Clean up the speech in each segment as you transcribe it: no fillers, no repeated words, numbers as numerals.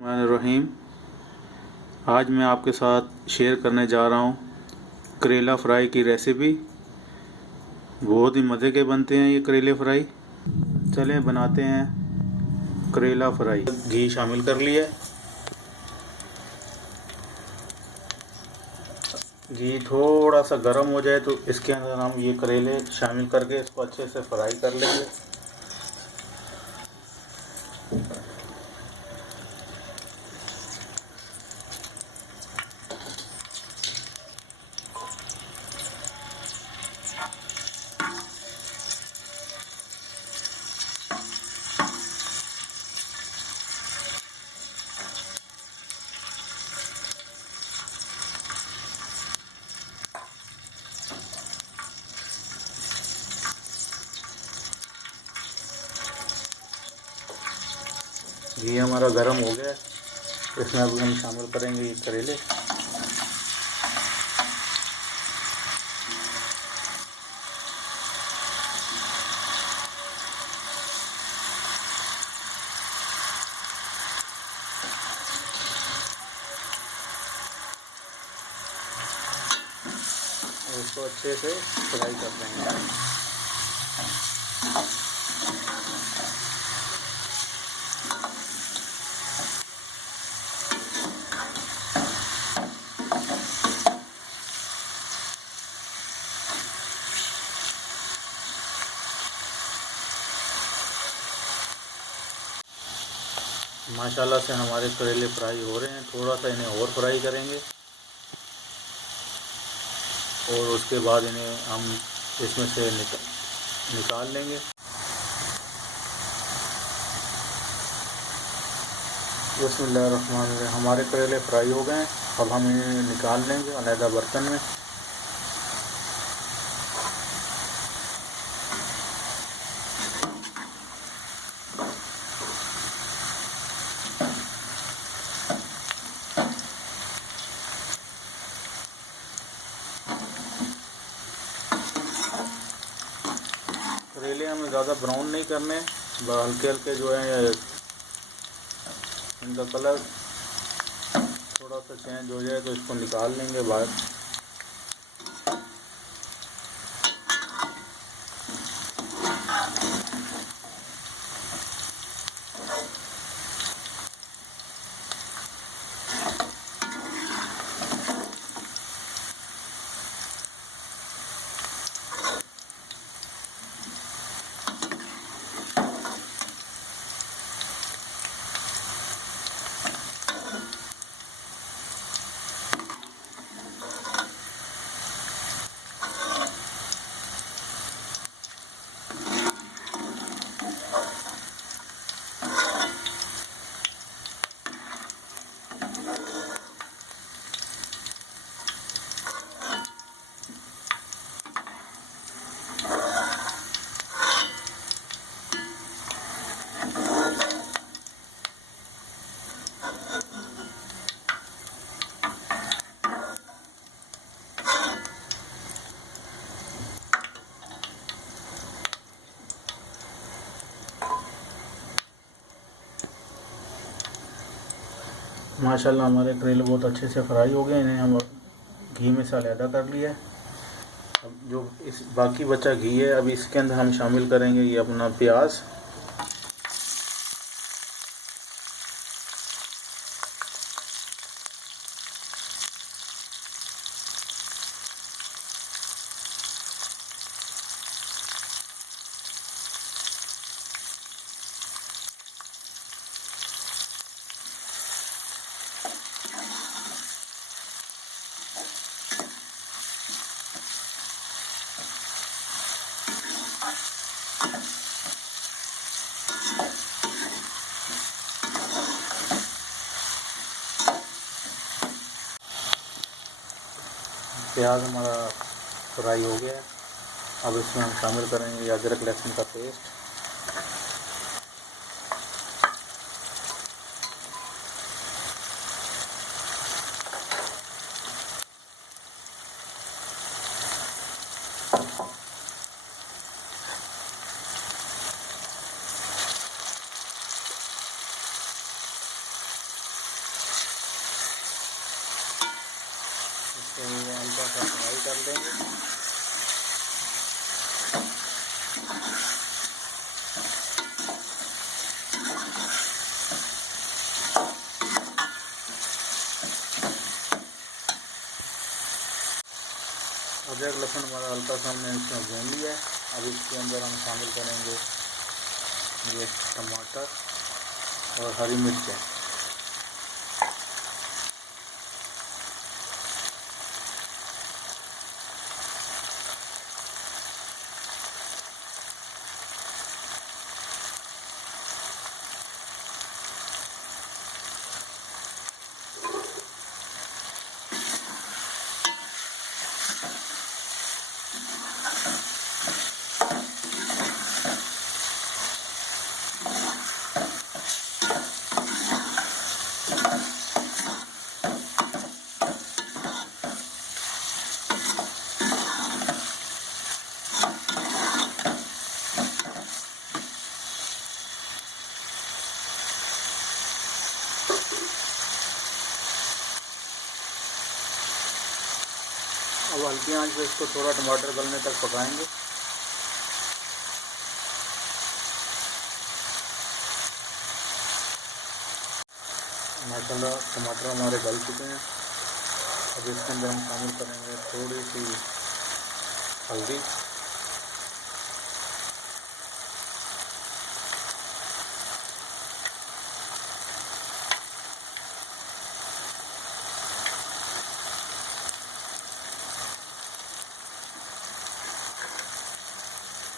रहीम। आज मैं आपके साथ शेयर करने जा रहा हूँ करेला फ्राई की रेसिपी। बहुत ही मज़े के बनते हैं ये करेले फ्राई। चलें बनाते हैं करेला फ्राई। घी शामिल कर लिया। घी थोड़ा सा गर्म हो जाए तो इसके अंदर हम ये करेले शामिल करके इसको अच्छे से फ्राई कर लेंगे। घी हमारा गर्म हो गया, इसमें अब हम शामिल करेंगे ये करेले। और इसको अच्छे से फ्राई कर देंगे। माशाल्लाह से हमारे करेले फ्राई हो रहे हैं। थोड़ा सा इन्हें और फ्राई करेंगे और उसके बाद इन्हें हम इसमें से निकाल लेंगे। बिस्मिल्लाहिर्रहमानिर्रहीम। हमारे करेले फ्राई हो गए हैं। अब हम इन्हें निकाल लेंगे अलग बर्तन में। करेले हमें ज़्यादा ब्राउन नहीं करने, हल्के हल्के जो है इनका कलर थोड़ा सा चेंज हो जाए तो इसको निकाल लेंगे बाहर। माशाल्लाह हमारे करेले बहुत अच्छे से फ्राई हो गए। इन्हें हम घी में से अलहदा कर लिया है। अब जो इस बाकी बचा घी है, अब इसके अंदर हम शामिल करेंगे ये अपना प्याज। प्याज हमारा फ्राई हो गया है। अब इसमें हम शामिल करेंगे अदरक लहसुन का पेस्ट। तो हल्का सा फ्राई कर लेंगे। अदरक लहसुन हमारा हल्का सा हमने इसमें भून लिया है। अब इसके अंदर हम शामिल करेंगे ये टमाटर और हरी मिर्चें। अब हल्की आंच पे इसको थोड़ा टमाटर गलने तक पकाएंगे। माशाल्लाह टमाटर हमारे गल चुके हैं। अब इसके अंदर हम शामिल करेंगे थोड़ी सी हल्दी,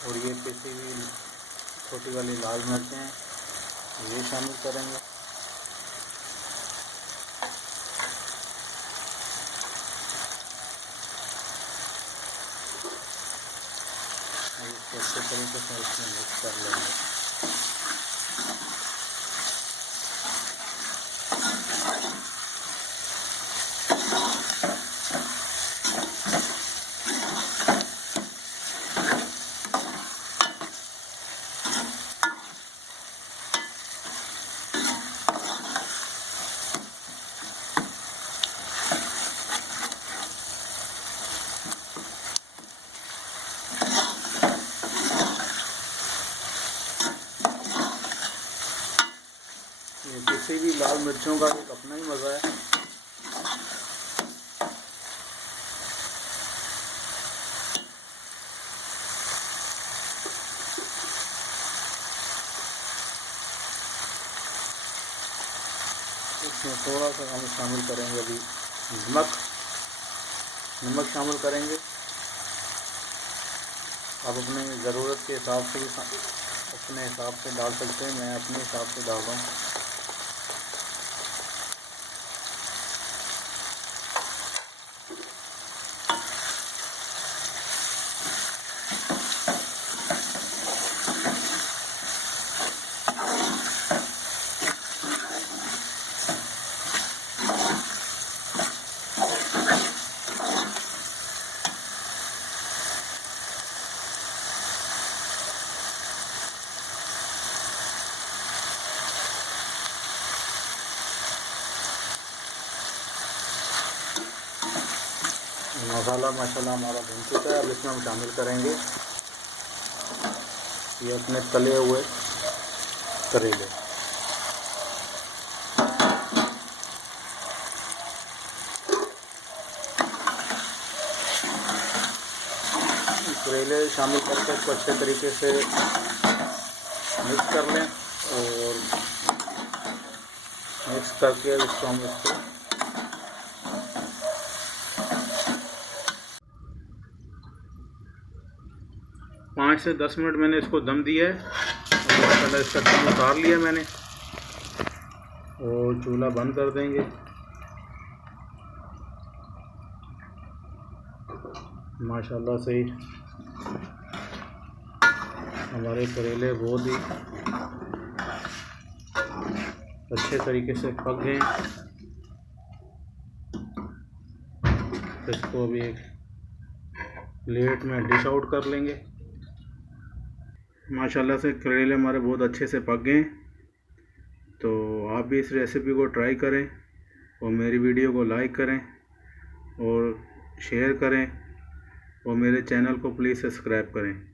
और ये पीसी हुई छोटी वाली लाल मिर्चें ये शामिल करेंगे। इसको अच्छे तरीके से इसमें मिक्स कर लेंगे। किसी भी लाल मिर्चों का एक अपना ही मज़ा है। इसमें थोड़ा सा हम शामिल करेंगे अभी नमक शामिल करेंगे। आप अपने ज़रूरत के हिसाब से भी अपने हिसाब से डाल सकते हैं। मैं अपने हिसाब से डाल रहा हूँ। मसाला माशाल्लाह हमारा बन चुका है। अब इसमें हम शामिल करेंगे ये अपने तले हुए करेले। करेले शामिल करके इसको अच्छे तरीके से मिक्स कर लें और मिक्स करके इसको हम 5 से 10 मिनट मैंने इसको दम दिया है। और इसका दम उतार लिया मैंने और चूल्हा बंद कर देंगे। माशाल्लाह से हमारे करेले बहुत ही अच्छे तरीके से पक गए। इसको अभी एक प्लेट में डिश आउट कर लेंगे। माशाल्लाह से करेले हमारे बहुत अच्छे से पक गए। तो आप भी इस रेसिपी को ट्राई करें और मेरी वीडियो को लाइक करें और शेयर करें और मेरे चैनल को प्लीज़ सब्सक्राइब करें।